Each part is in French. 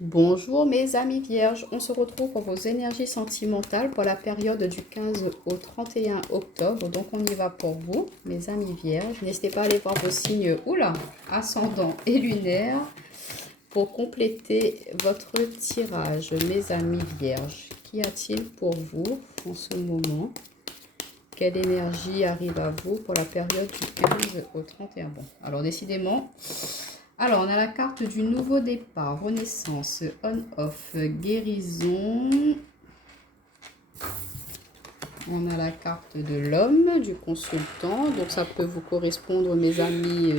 Bonjour mes amis vierges, on se retrouve pour vos énergies sentimentales pour la période du 15 au 31 octobre. Donc on y va pour vous mes amis vierges. N'hésitez pas à aller voir vos signes ascendant et lunaire pour compléter votre tirage. Mes amis vierges, qu'y a-t-il pour vous en ce moment? Quelle énergie arrive à vous pour la période du 15 au 31? Bon, alors décidément... Alors, on a la carte du nouveau départ, renaissance, on-off, guérison. On a la carte de l'homme, du consultant. Donc, ça peut vous correspondre, mes amis.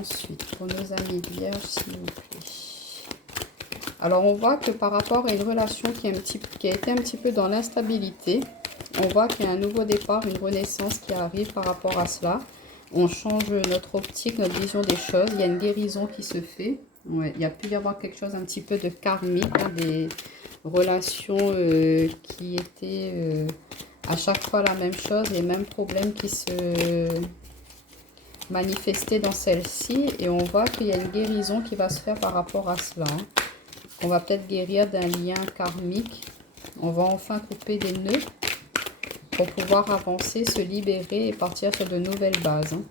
Ensuite, pour nos amis vierges, s'il vous plaît. Alors, on voit que par rapport à une relation qui a été un petit peu dans l'instabilité, on voit qu'il y a un nouveau départ, une renaissance qui arrive par rapport à cela. On change notre optique, notre vision des choses. Il y a une guérison qui se fait. Ouais, il y a pu y avoir quelque chose un petit peu de karmique, hein, des relations qui étaient à chaque fois la même chose, les mêmes problèmes qui se manifestaient dans celle-ci. Et on voit qu'il y a une guérison qui va se faire par rapport à cela. Hein. On va peut-être guérir d'un lien karmique. On va enfin couper des nœuds pour pouvoir avancer, se libérer et partir sur de nouvelles bases. Hein.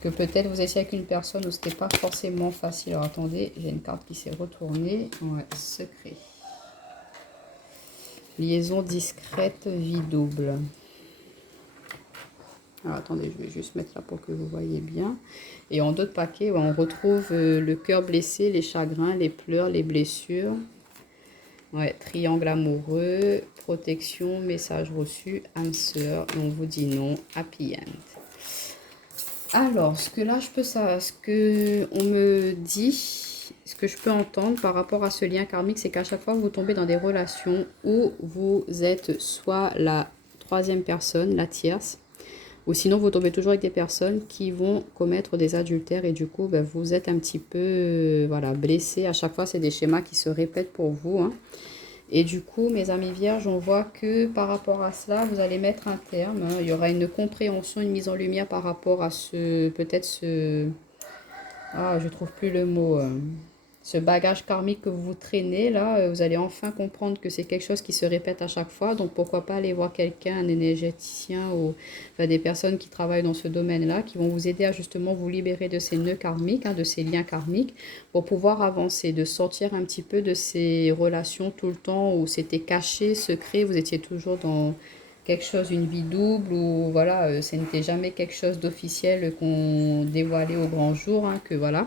Que peut-être vous étiez avec une personne où ce n'était pas forcément facile. Alors attendez, j'ai une carte qui s'est retournée. Ouais, secret. Liaison discrète, vie double. Alors attendez, je vais juste mettre là pour que vous voyez bien. Et en d'autres paquets, ouais, on retrouve le cœur blessé, les chagrins, les pleurs, les blessures. Ouais, triangle amoureux, protection, message reçu, âme sœur, et on vous dit non, happy end. Alors, ce que là, ce que on me dit, ce que je peux entendre par rapport à ce lien karmique, c'est qu'à chaque fois, vous tombez dans des relations où vous êtes soit la troisième personne, la tierce, ou sinon, vous tombez toujours avec des personnes qui vont commettre des adultères et du coup, ben, vous êtes un petit peu voilà, blessé. À chaque fois, c'est des schémas qui se répètent pour vous. Hein. Et du coup, mes amis vierges, on voit que par rapport à cela, vous allez mettre un terme. Hein. Il y aura une compréhension, une mise en lumière par rapport à peut-être ce... Ah, je trouve plus le mot. Ce bagage karmique que vous traînez, là, vous allez enfin comprendre que c'est quelque chose qui se répète à chaque fois. Donc, pourquoi pas aller voir quelqu'un, un énergéticien ou enfin, des personnes qui travaillent dans ce domaine-là, qui vont vous aider à justement vous libérer de ces nœuds karmiques, hein, de ces liens karmiques, pour pouvoir avancer, de sortir un petit peu de ces relations tout le temps où c'était caché, secret, vous étiez toujours dans quelque chose, une vie double, ou voilà, ce n'était jamais quelque chose d'officiel qu'on dévoilait au grand jour, hein, que voilà.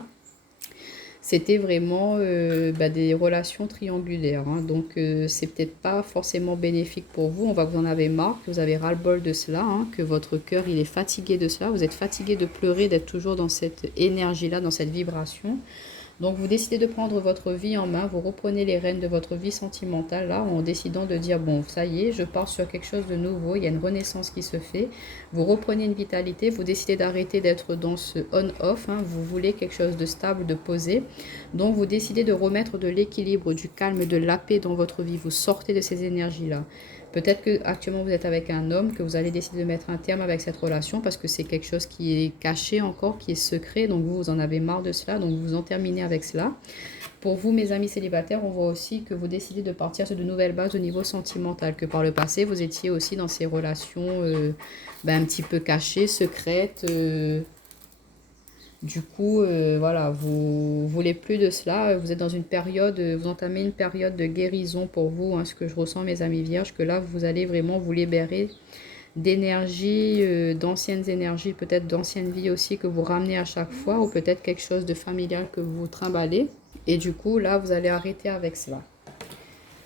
C'était vraiment des relations triangulaires. Hein. Donc, c'est peut-être pas forcément bénéfique pour vous. On voit que vous en avez marre, que vous avez ras-le-bol de cela, hein, que votre cœur, il est fatigué de cela. Vous êtes fatigué de pleurer, d'être toujours dans cette énergie-là, dans cette vibration. Donc, vous décidez de prendre votre vie en main, vous reprenez les rênes de votre vie sentimentale, là, en décidant de dire, bon, ça y est, je pars sur quelque chose de nouveau, il y a une renaissance qui se fait. Vous reprenez une vitalité, vous décidez d'arrêter d'être dans ce on-off, hein, vous voulez quelque chose de stable, de posé. Donc, vous décidez de remettre de l'équilibre, du calme, de la paix dans votre vie. Vous sortez de ces énergies-là. Peut-être que actuellement vous êtes avec un homme, que vous allez décider de mettre un terme avec cette relation parce que c'est quelque chose qui est caché encore, qui est secret. Donc vous en avez marre de cela, donc vous en terminez avec cela. Pour vous, mes amis célibataires, on voit aussi que vous décidez de partir sur de nouvelles bases au niveau sentimental, que par le passé, vous étiez aussi dans ces relations un petit peu cachées, secrètes. Du coup, voilà, vous voulez plus de cela. Vous êtes dans une période, vous entamez une période de guérison pour vous. Hein, ce que je ressens, mes amis vierges, que là, vous allez vraiment vous libérer d'énergie, d'anciennes énergies, peut-être d'anciennes vies aussi que vous ramenez à chaque fois, ou peut-être quelque chose de familial que vous trimballez. Et du coup, là, vous allez arrêter avec cela.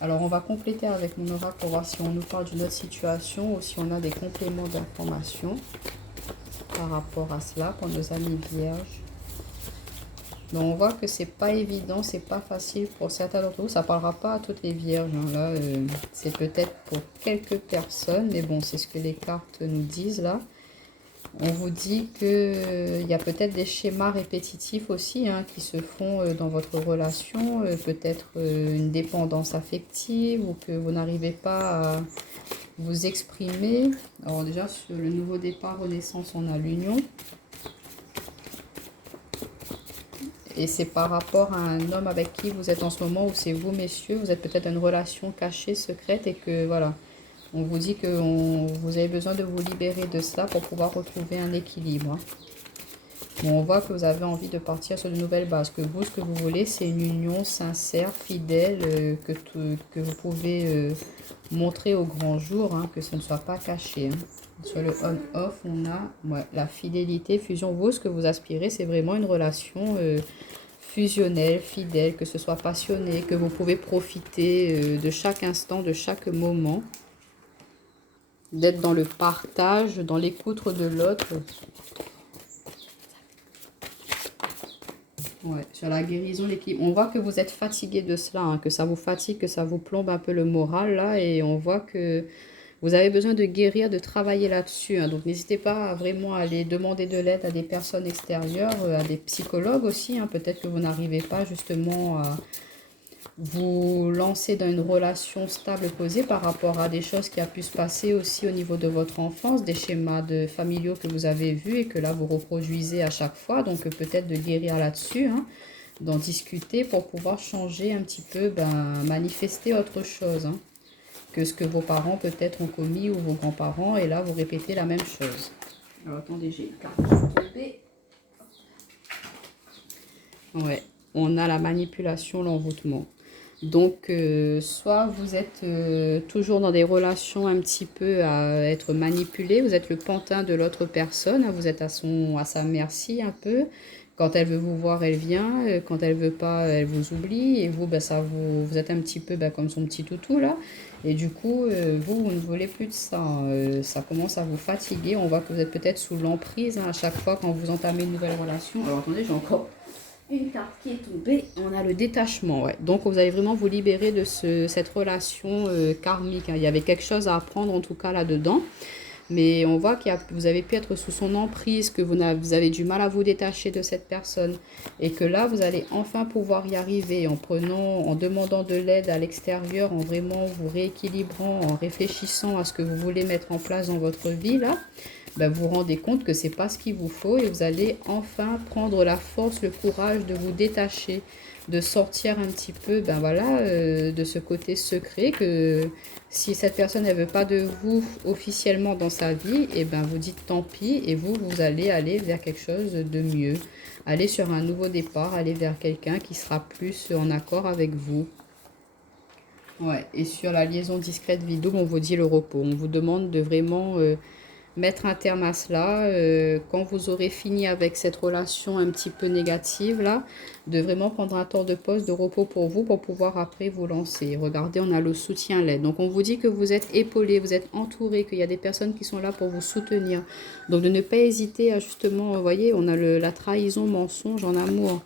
Alors, on va compléter avec mon oracle pour voir si on nous parle d'une autre situation ou si on a des compléments d'informations par rapport à cela pour nos amis vierges. Donc on voit que c'est pas évident, c'est pas facile pour certains d'entre vous. Ça parlera pas à toutes les vierges. Hein. Là, c'est peut-être pour quelques personnes, mais bon, c'est ce que les cartes nous disent là. On vous dit que il y a peut-être des schémas répétitifs aussi hein, qui se font dans votre relation. Peut-être une dépendance affective ou que vous n'arrivez pas à vous exprimer. Alors déjà, sur le nouveau départ, renaissance, on a l'union. Et c'est par rapport à un homme avec qui vous êtes en ce moment, ou c'est vous, messieurs, vous êtes peut-être dans une relation cachée, secrète, et que voilà, on vous dit que vous avez besoin de vous libérer de cela pour pouvoir retrouver un équilibre. Hein. Bon, on voit que vous avez envie de partir sur de nouvelles bases. Que vous, ce que vous voulez, c'est une union sincère, fidèle, que vous pouvez montrer au grand jour, hein, que ce ne soit pas caché. Hein. Sur le on-off, on a la fidélité, fusion. Vous, ce que vous aspirez, c'est vraiment une relation fusionnelle, fidèle, que ce soit passionné, que vous pouvez profiter de chaque instant, de chaque moment, d'être dans le partage, dans l'écoute de l'autre. Ouais, sur la guérison, l'équilibre. On voit que vous êtes fatigué de cela, hein, que ça vous fatigue, que ça vous plombe un peu le moral, là. Et on voit que vous avez besoin de guérir, de travailler là-dessus. Hein. Donc, n'hésitez pas à vraiment aller demander de l'aide à des personnes extérieures, à des psychologues aussi. Hein. Peut-être que vous n'arrivez pas justement à vous lancer dans une relation stable posée par rapport à des choses qui a pu se passer aussi au niveau de votre enfance, des schémas familiaux que vous avez vus et que là vous reproduisez à chaque fois. Donc peut-être de guérir là-dessus, hein, d'en discuter pour pouvoir changer un petit peu, manifester autre chose hein, que ce que vos parents peut-être ont commis ou vos grands-parents, et là vous répétez la même chose. Alors attendez, j'ai une carte tombée. Ouais, on a la manipulation, l'envoûtement. Donc, soit vous êtes toujours dans des relations un petit peu à être manipulé, vous êtes le pantin de l'autre personne, hein, vous êtes à sa merci un peu. Quand elle veut vous voir, elle vient. Quand elle veut pas, elle vous oublie. Et vous, vous êtes un petit peu comme son petit toutou là. Et du coup, vous ne voulez plus de ça. Hein. Ça commence à vous fatiguer. On voit que vous êtes peut-être sous l'emprise hein, à chaque fois quand vous entamez une nouvelle relation. Alors attendez, j'ai encore une carte qui est tombée. On a le détachement. Ouais. Donc vous allez vraiment vous libérer de cette relation karmique. Hein. Il y avait quelque chose à apprendre en tout cas là-dedans. Mais on voit que vous avez pu être sous son emprise, que vous avez du mal à vous détacher de cette personne. Et que là, vous allez enfin pouvoir y arriver en demandant de l'aide à l'extérieur, en vraiment vous rééquilibrant, en réfléchissant à ce que vous voulez mettre en place dans votre vie. Là, vous vous rendez compte que ce n'est pas ce qu'il vous faut et vous allez enfin prendre la force, le courage de vous détacher, de sortir un petit peu de ce côté secret que si cette personne ne veut pas de vous officiellement dans sa vie, et vous dites tant pis et vous allez aller vers quelque chose de mieux. Aller sur un nouveau départ, aller vers quelqu'un qui sera plus en accord avec vous. Ouais, et sur la liaison discrète vidéo, on vous dit le repos. On vous demande de vraiment mettre un terme à cela, quand vous aurez fini avec cette relation un petit peu négative là, de vraiment prendre un temps de pause, de repos pour vous, pour pouvoir après vous lancer. Regardez, on a le soutien, l'aide. Donc on vous dit que vous êtes épaulé, vous êtes entouré, qu'il y a des personnes qui sont là pour vous soutenir. Donc de ne pas hésiter à justement, vous voyez, on a la trahison, mensonge en amour.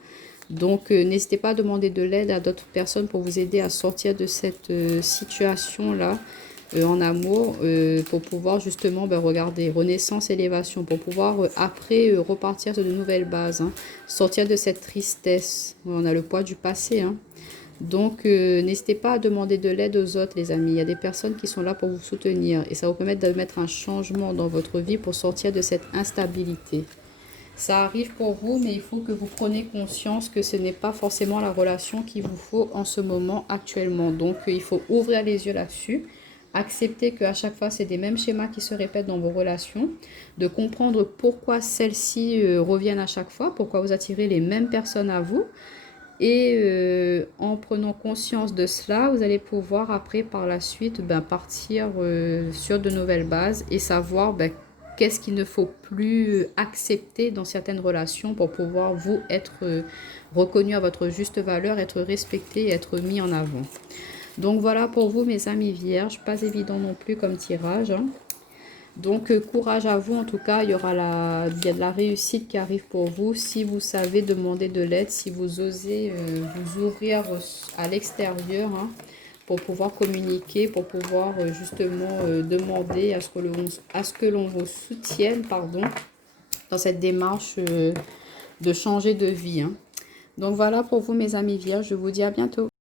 Donc n'hésitez pas à demander de l'aide à d'autres personnes pour vous aider à sortir de cette situation-là. En amour pour pouvoir justement regarder renaissance, élévation, pour pouvoir après repartir sur de nouvelles bases, hein, sortir de cette tristesse. On a le poids du passé. Hein. Donc n'hésitez pas à demander de l'aide aux autres, les amis. Il y a des personnes qui sont là pour vous soutenir et ça va vous permettre de mettre un changement dans votre vie pour sortir de cette instabilité. Ça arrive pour vous, mais il faut que vous preniez conscience que ce n'est pas forcément la relation qu'il vous faut en ce moment actuellement. Donc il faut ouvrir les yeux là-dessus. Accepter qu'à chaque fois, c'est des mêmes schémas qui se répètent dans vos relations. De comprendre pourquoi celles-ci reviennent à chaque fois, pourquoi vous attirez les mêmes personnes à vous. Et en prenant conscience de cela, vous allez pouvoir après, par la suite, partir sur de nouvelles bases et savoir qu'est-ce qu'il ne faut plus accepter dans certaines relations pour pouvoir vous être reconnu à votre juste valeur, être respecté et être mis en avant. Donc voilà pour vous mes amis vierges, pas évident non plus comme tirage. Hein. Donc courage à vous en tout cas, il y a de la réussite qui arrive pour vous si vous savez demander de l'aide, si vous osez vous ouvrir à l'extérieur hein, pour pouvoir communiquer, pour pouvoir justement demander à ce que l'on vous soutienne dans cette démarche de changer de vie. Hein. Donc voilà pour vous mes amis vierges, je vous dis à bientôt.